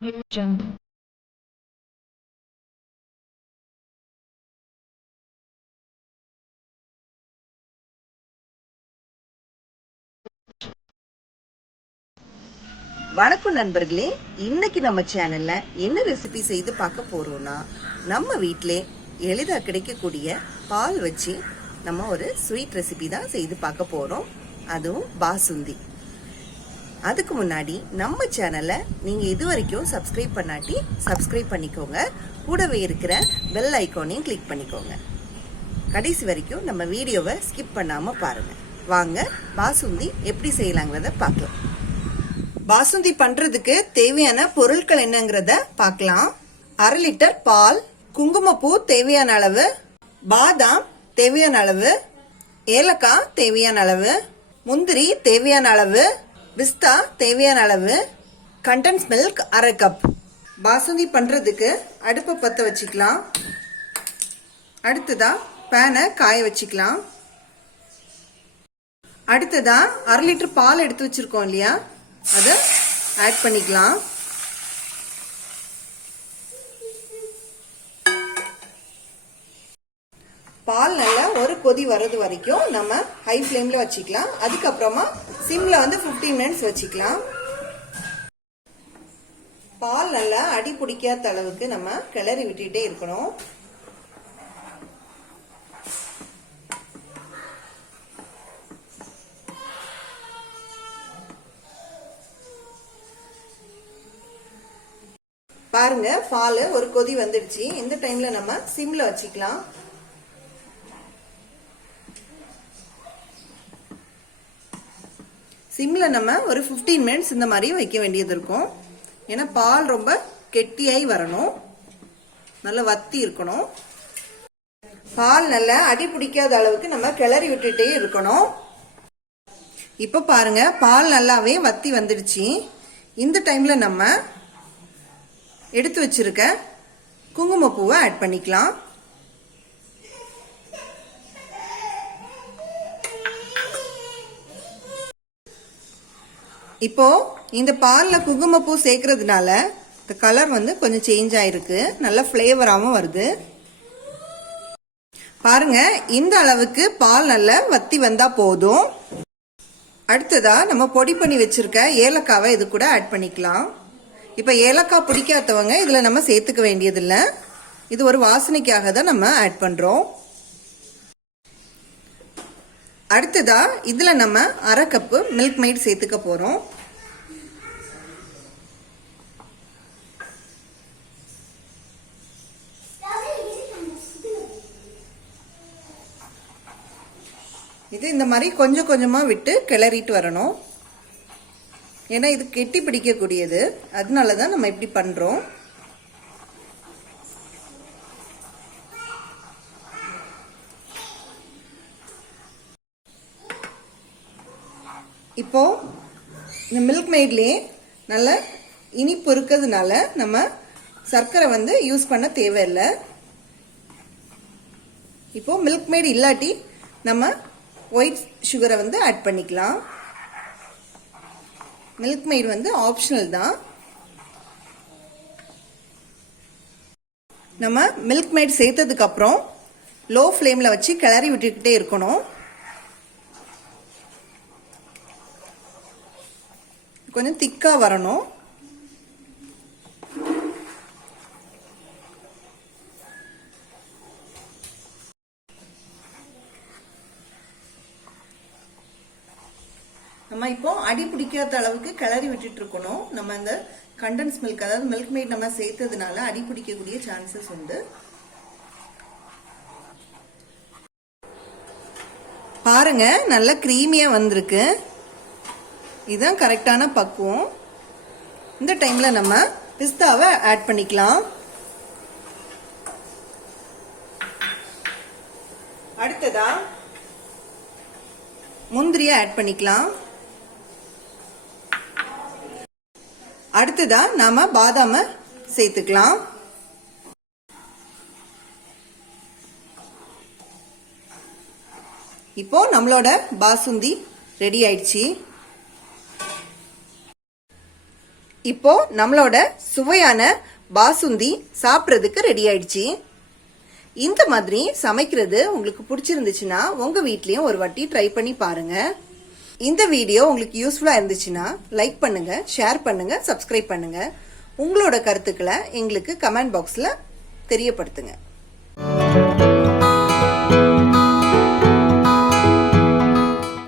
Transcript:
வணக்கம் நண்பர்களே, இன்னைக்கு நம்ம சேனல்ல என்ன ரெசிபி செய்து பார்க்க போறோம்னா, நம்ம வீட்டிலே எளிதாக கிடைக்கக்கூடிய பால் வச்சு நம்ம ஒரு ஸ்வீட் ரெசிபி தான் செய்து பார்க்க போறோம். அதுவும் பாசுந்தி. அதுக்கு முன்னாடி நம்ம சேனலை நீங்க இது வரைக்கும் சப்ஸ்கிரைப் பண்ணாட்டி சப்ஸ்கிரைப் பண்ணிக்கோங்க. கூடவே இருக்கிற பெல் ஐக்கானையும் கிளிக் பண்ணிக்கோங்க. கடைசி வரைக்கும் நம்ம வீடியோவை ஸ்கிப் பண்ணாம பாருங்க. வாங்க பாசுந்தி எப்படி செய்யலாங்கிறத பார்க்கலாம். பாசுந்தி பண்றதுக்கு தேவையான பொருட்கள் என்னங்கிறத பார்க்கலாம். 1/2 லிட்டர் பால், குங்குமப்பூ தேவையான அளவு, பாதாம் தேவையான அளவு, ஏலக்காய் தேவையான அளவு, முந்திரி தேவையான அளவு, பிஸ்தா தேவையான அளவு, கண்டன்ஸ் மில்க் 1/2 கப். பாசுந்தி பண்றதுக்கு அடுப்பை பற்ற வச்சுக்கலாம். அடுத்ததா பேனை காய வச்சுக்கலாம். அடுத்ததா 1/2 லிட்டர் பால் எடுத்து வச்சிருக்கோம் இல்லையா, அதை ஆட் பண்ணிக்கலாம். பால் நல்லா ஒரு கொதி வர்றது வரைக்கும் நம்ம ஹை ஃப்ளேம்ல வச்சுக்கலாம். அதுக்கப்புறமா சிம்ல 15 மினிட்ஸ் வச்சுக்கலாம். பால் நல்லா அடி பிடிக்காத அளவுக்கு நம்ம கிளறி விட்டுட்டே இருக்கணும். பாருங்க, பால் ஒரு கொதி வந்துடுச்சு. இந்த டைம்ல நம்ம சிம்ல வச்சுக்கலாம். சிம்ல நம்ம ஒரு 15 மினிட்ஸ் இந்த மாதிரி வைக்க வேண்டியது இருக்கும். ஏன்னா பால் ரொம்ப கெட்டியாய் வரணும், நல்லா வத்தி இருக்கணும். பால் நல்லா அடி பிடிக்காத அளவுக்கு நம்ம கிளறி விட்டுட்டே இருக்கணும். இப்ப பாருங்க, பால் நல்லாவே வத்தி வந்துடுச்சு. இந்த டைம்ல நம்ம எடுத்து வச்சிருக்க குங்குமப்பூவை ஆட் பண்ணிக்கலாம். இப்போ இந்த பாலில் குங்குமப்பூ சேர்க்கறதுனால இந்த கலர் கொஞ்சம் சேஞ்ச் ஆயிருக்கு, நல்ல ஃப்ளேவராகவும் வருது. பாருங்க, இந்த அளவுக்கு பால் நல்லா வத்தி வந்தா போதும். அடுத்ததா நம்ம பொடி பண்ணி வச்சிருக்க ஏலக்காவை இது கூட ஆட் பண்ணிக்கலாம். இப்போ ஏலக்காய் பிடிக்காதவங்க இதில் நம்ம சேர்த்துக்க வேண்டியதில்லை. இது ஒரு வாசனைக்காக தான் நம்ம ஆட் பண்ணுறோம். அடுத்ததா இதில் நம்ம 1/2 கப்பு மில்க் மெய்ட் சேர்த்துக்க போகிறோம். இது இந்த மாதிரி கொஞ்சம் கொஞ்சமாக விட்டு கிளறிட்டு வரணும். ஏன்னா இது கெட்டி பிடிக்கக்கூடியது, அதனால தான் நம்ம இப்படி பண்ணுறோம். இப்போ இந்த மில்க் மெய்ட்லேயே நல்ல இனிப்பு இருக்கிறதுனால நம்ம சர்க்கரை யூஸ் பண்ண தேவையில்லை. இப்போ மில்க் மெய்ட் இல்லாட்டி நம்ம ஒயிட் சுகரை ஆட் பண்ணிக்கலாம். மில்க் மெய்ட் ஆப்ஷனல் தான். நம்ம மில்க் மெய்ட் சேர்த்ததுக்கு அப்புறம் லோ ஃப்ளேம்ல வச்சு கிளறி விட்டுக்கிட்டே இருக்கணும். கொஞ்சம் திக்கா வரணும். நம்ம இப்போ அடி பிடிக்காத அளவுக்கு கிளறி விட்டுட்டு இருக்கணும். நம்ம இந்த கண்டன்ஸ் மில்க், அதாவது மில்க் மெய்ட் நம்ம சேர்த்ததுனால அடி பிடிக்கக்கூடிய சான்சஸ் உண்டு. பாருங்க, நல்ல கிரீமியா வந்திருக்கு. இதுதான் கரெக்டான பக்குவம். இந்த டைம்ல நம்ம பிஸ்தாவை ஆட் பண்ணிக்கலாம். அடுத்ததா முந்திரியை ஆட் பண்ணிக்கலாம். அடுத்ததா நாம பாதாம சேர்த்துக்கலாம். இப்போ நம்மளோட பாசுந்தி ரெடி ஆயிடுச்சு. இப்போ நம்மளோட சுவையான பாசுந்தி சாப்பிட்றதுக்கு ரெடி ஆயிடுச்சு. இந்த மாதிரி சமைக்கிறது உங்களுக்கு பிடிச்சிருந்துச்சுன்னா உங்க வீட்லயும் ஒரு வாட்டி ட்ரை பண்ணி பாருங்க. இந்த வீடியோ உங்களுக்கு யூஸ்ஃபுல்லா இருந்துச்சுன்னா லைக் பண்ணுங்க, ஷேர் பண்ணுங்க, சப்ஸ்கிரைப் பண்ணுங்க. உங்களோட கருத்துக்களை எங்களுக்கு கமெண்ட் பாக்ஸ்ல தெரியப்படுத்துங்க.